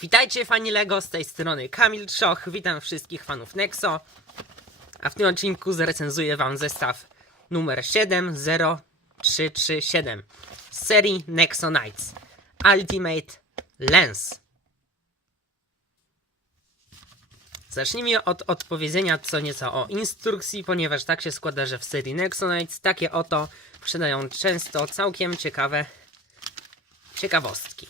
Witajcie fani LEGO, z tej strony Kamil Czoch, witam wszystkich fanów Nexo. A w tym odcinku zrecenzuję wam zestaw numer 70337 z serii Nexo Knights Ultimate Lens. Zacznijmy od odpowiedzenia co nieco o instrukcji, ponieważ tak się składa, że w serii Nexo Knights takie oto posiadają często całkiem ciekawe ciekawostki.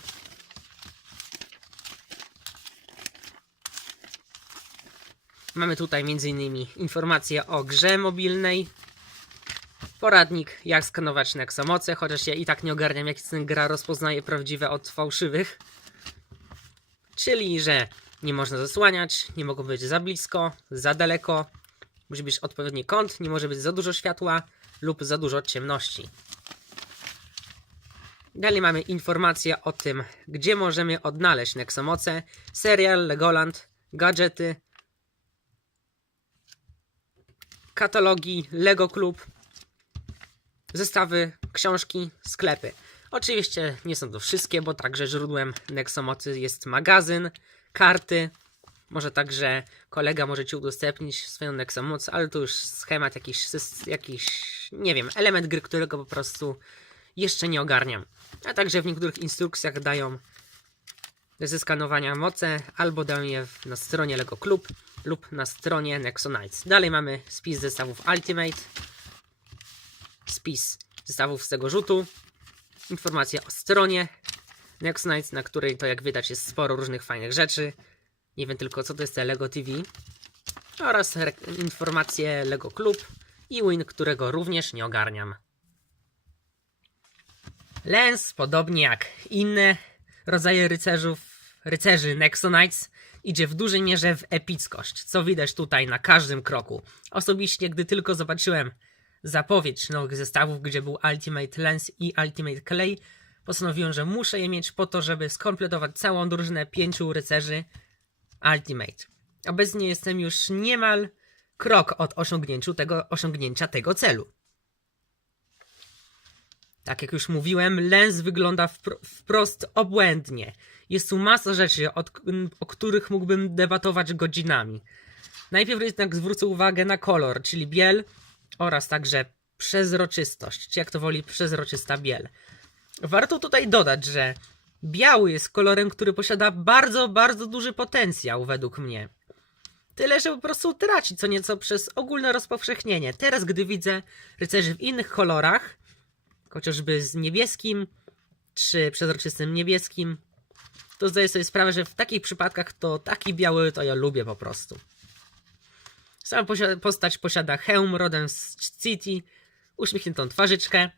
Mamy tutaj m.in. informacje o grze mobilnej, poradnik jak skanować Nexomoce, chociaż ja i tak nie ogarniam jak ten gra rozpoznaje prawdziwe od fałszywych. Czyli, że nie można zasłaniać, nie mogą być za blisko, za daleko, musi być odpowiedni kąt, nie może być za dużo światła lub za dużo ciemności. Dalej mamy informacje o tym, gdzie możemy odnaleźć Nexomoce, serial, Legoland, gadżety, katalogi, Lego Klub, zestawy, książki, sklepy. Oczywiście nie są to wszystkie, bo także źródłem Nexomocy jest magazyn, karty. Może także kolega może Ci udostępnić swoją Nexomoc, ale to już schemat, jakiś, jakiś, nie wiem, element gry, którego po prostu jeszcze nie ogarniam. A także w niektórych instrukcjach dają do zeskanowania moce, albo dają je na stronie Lego Klub lub na stronie Nexo Knights. Dalej mamy spis zestawów Ultimate, spis zestawów z tego rzutu, informacje o stronie Nexo Knights, na której to jak widać jest sporo różnych fajnych rzeczy. Nie wiem tylko co to jest te Lego TV oraz informacje Lego Klub i Win, którego również nie ogarniam. Lens, podobnie jak inne rodzaje rycerzów, rycerzy Nexo Knights, idzie w dużej mierze w epickość, co widać tutaj na każdym kroku. Osobiście, gdy tylko zobaczyłem zapowiedź nowych zestawów, gdzie był Ultimate Lens i Ultimate Clay, postanowiłem, że muszę je mieć po to, żeby skompletować całą drużynę pięciu rycerzy Ultimate. Obecnie jestem już niemal krok od osiągnięciu tego, osiągnięcia tego celu. Tak jak już mówiłem, lens wygląda wpro, wprost obłędnie. Jest tu masa rzeczy, o których mógłbym debatować godzinami. Najpierw jednak zwrócę uwagę na kolor, czyli biel oraz także przezroczystość, czy jak to woli przezroczysta biel. Warto tutaj dodać, że biały jest kolorem, który posiada bardzo, bardzo duży potencjał według mnie. Tyle, że po prostu traci co nieco przez ogólne rozpowszechnienie. Teraz, gdy widzę rycerzy w innych kolorach, chociażby z niebieskim, czy przezroczystym niebieskim, to zdaję sobie sprawę, że w takich przypadkach to taki biały to ja lubię po prostu. Sama postać posiada hełm rodem z City, uśmiechniętą twarzyczkę,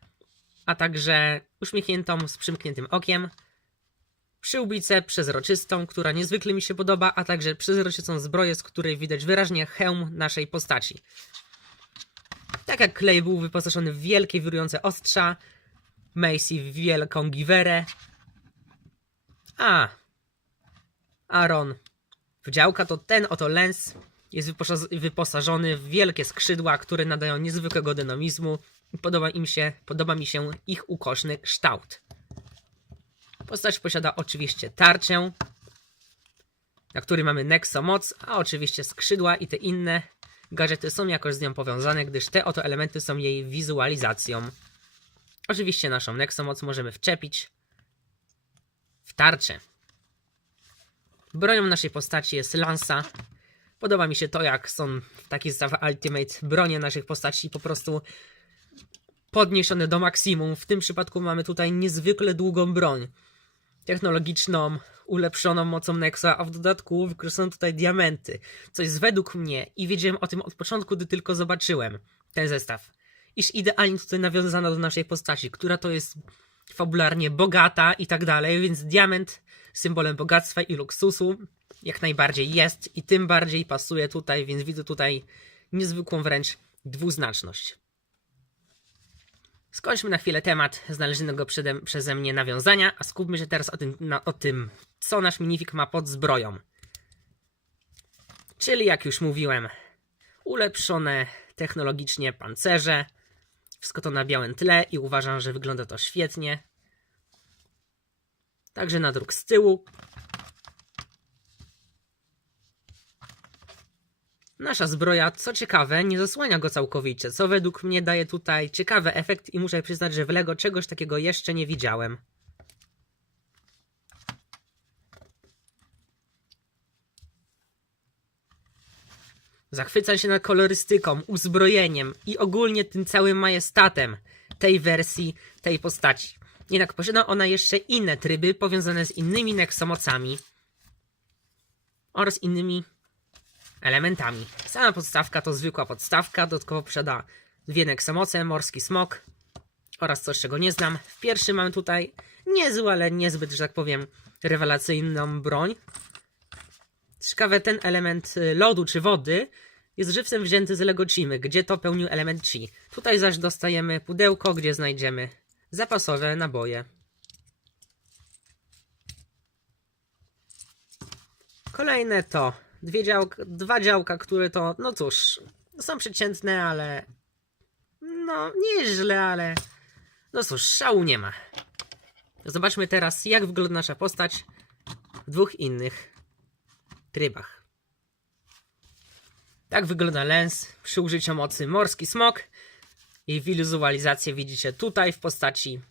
a także uśmiechniętą z przymkniętym okiem, przyłbicę przezroczystą, która niezwykle mi się podoba, a także przezroczystą zbroję, z której widać wyraźnie hełm naszej postaci. Tak jak Clay był wyposażony w wielkie wirujące ostrza, Macy w wielką giwerę, a Aaron w działka, to ten oto lens jest wyposa- wyposażony w wielkie skrzydła, które nadają niezwykłego dynamizmu. I podoba, im się, podoba mi się ich ukośny kształt. Postać posiada oczywiście tarczę, na której mamy Nexo moc, a oczywiście skrzydła i te inne gadżety są jakoś z nią powiązane, gdyż te oto elementy są jej wizualizacją. Oczywiście naszą Nexo moc możemy wczepić w tarczę. Bronią naszej postaci jest lansa. Podoba mi się to, jak są w taki zestaw Ultimate bronie naszych postaci po prostu podniesione do maksimum. W tym przypadku mamy tutaj niezwykle długą broń. Technologiczną, ulepszoną mocą Nexa, a w dodatku wykorzystują tutaj diamenty. Co jest według mnie, i wiedziałem o tym od początku, gdy tylko zobaczyłem ten zestaw, iż idealnie tutaj nawiązano do naszej postaci, która to jest fabularnie bogata i tak dalej, więc diament symbolem bogactwa i luksusu jak najbardziej jest i tym bardziej pasuje tutaj, więc widzę tutaj niezwykłą wręcz dwuznaczność. Skończmy na chwilę temat znaleziony przede, przeze mnie nawiązania, a skupmy się teraz o tym, na, o tym, co nasz minifik ma pod zbroją. Czyli jak już mówiłem, ulepszone technologicznie pancerze, wszystko to na białym tle i uważam, że wygląda to świetnie. Także na druk z tyłu Nasza zbroja, co ciekawe, nie zasłania go całkowicie, co według mnie daje tutaj ciekawy efekt i muszę przyznać, że w LEGO czegoś takiego jeszcze nie widziałem. Zachwycam się nad kolorystyką, uzbrojeniem i ogólnie tym całym majestatem tej wersji, tej postaci. Jednak posiada ona jeszcze inne tryby powiązane z innymi neksomocami oraz innymi elementami. Sama podstawka to zwykła podstawka, dodatkowo posiada dwie neksomoce, morski smok oraz coś, czego nie znam. W pierwszym mamy tutaj niezłą, ale niezbyt, że tak powiem, rewelacyjną broń. Ciekawe, ten element y, lodu czy wody jest żywcem wzięty z Lego Chimy, gdzie to pełnił element Chi. Tutaj zaś dostajemy pudełko, gdzie znajdziemy zapasowe naboje. Kolejne to dwie działka, dwa działka, które to, no cóż, są przeciętne, ale no nieźle, ale no cóż, szału nie ma. Zobaczmy teraz, jak wygląda nasza postać w dwóch innych trybach. Tak wygląda lens przy użyciu mocy Morski Smok. Jej wizualizację widzicie tutaj w postaci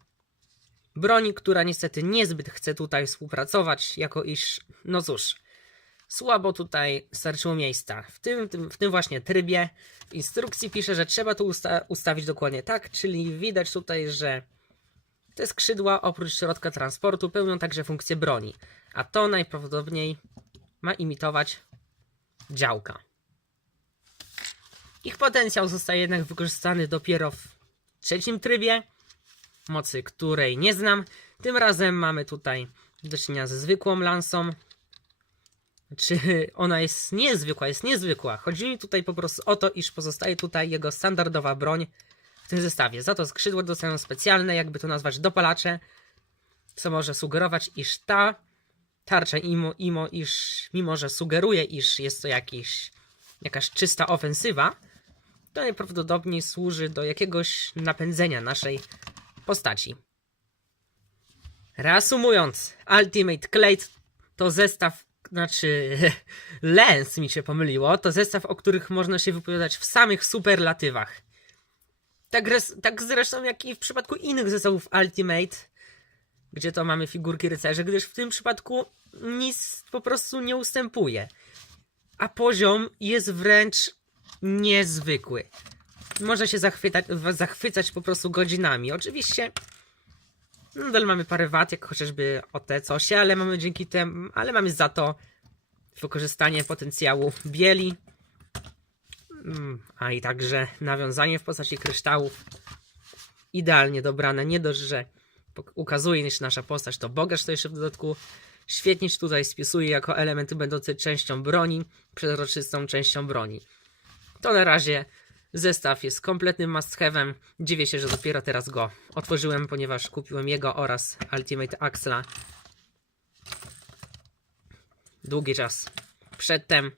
broni, która niestety niezbyt chce tutaj współpracować, jako iż, no cóż, słabo tutaj starczyło miejsca. W tym, w tym właśnie trybie w instrukcji pisze, że trzeba to usta ustawić dokładnie tak, czyli widać tutaj, że te skrzydła oprócz środka transportu pełnią także funkcję broni, a to najprawdopodobniej ma imitować działka. Ich potencjał zostaje jednak wykorzystany dopiero w trzecim trybie, mocy której nie znam. Tym razem mamy tutaj do czynienia ze zwykłą lansą. Czy ona jest niezwykła? Jest niezwykła. Chodzi mi tutaj po prostu o to, iż pozostaje tutaj jego standardowa broń w tym zestawie. Za to skrzydła dostają specjalne, jakby to nazwać, dopalacze, co może sugerować, iż ta tarcza, mimo, mimo, iż, mimo że sugeruje, iż jest to jakiś, jakaś czysta ofensywa, to najprawdopodobniej służy do jakiegoś napędzenia naszej postaci. Reasumując, Ultimate Clade to zestaw, znaczy Lens mi się pomyliło, to zestaw, o których można się wypowiadać w samych superlatywach. Tak, tak zresztą jak i w przypadku innych zestawów Ultimate, gdzie to mamy figurki rycerzy, gdyż w tym przypadku nic po prostu nie ustępuje. A poziom jest wręcz niezwykły. Może się zachwytać, zachwycać po prostu godzinami. Oczywiście nadal mamy parę wad, jak chociażby o te coś, ale mamy dzięki temu, ale mamy za to wykorzystanie potencjału bieli, Mm, a i także nawiązanie w postaci kryształów. Idealnie dobrane, nie dość, że ukazuje, iż nasza postać to bogacz, to jeszcze w dodatku świetnie się tutaj spisuje jako element będący częścią broni, przezroczystą częścią broni. To na razie zestaw jest kompletnym must have'em. Dziwię się, że dopiero teraz go otworzyłem, ponieważ kupiłem jego oraz Ultimate Axla długi czas przedtem.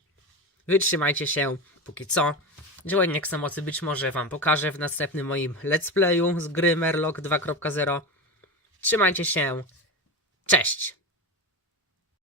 Wytrzymajcie się póki co. Działanie Nexamocy być może Wam pokażę w następnym moim let's playu z gry Merlock 2.0. Trzymajcie się. Cześć!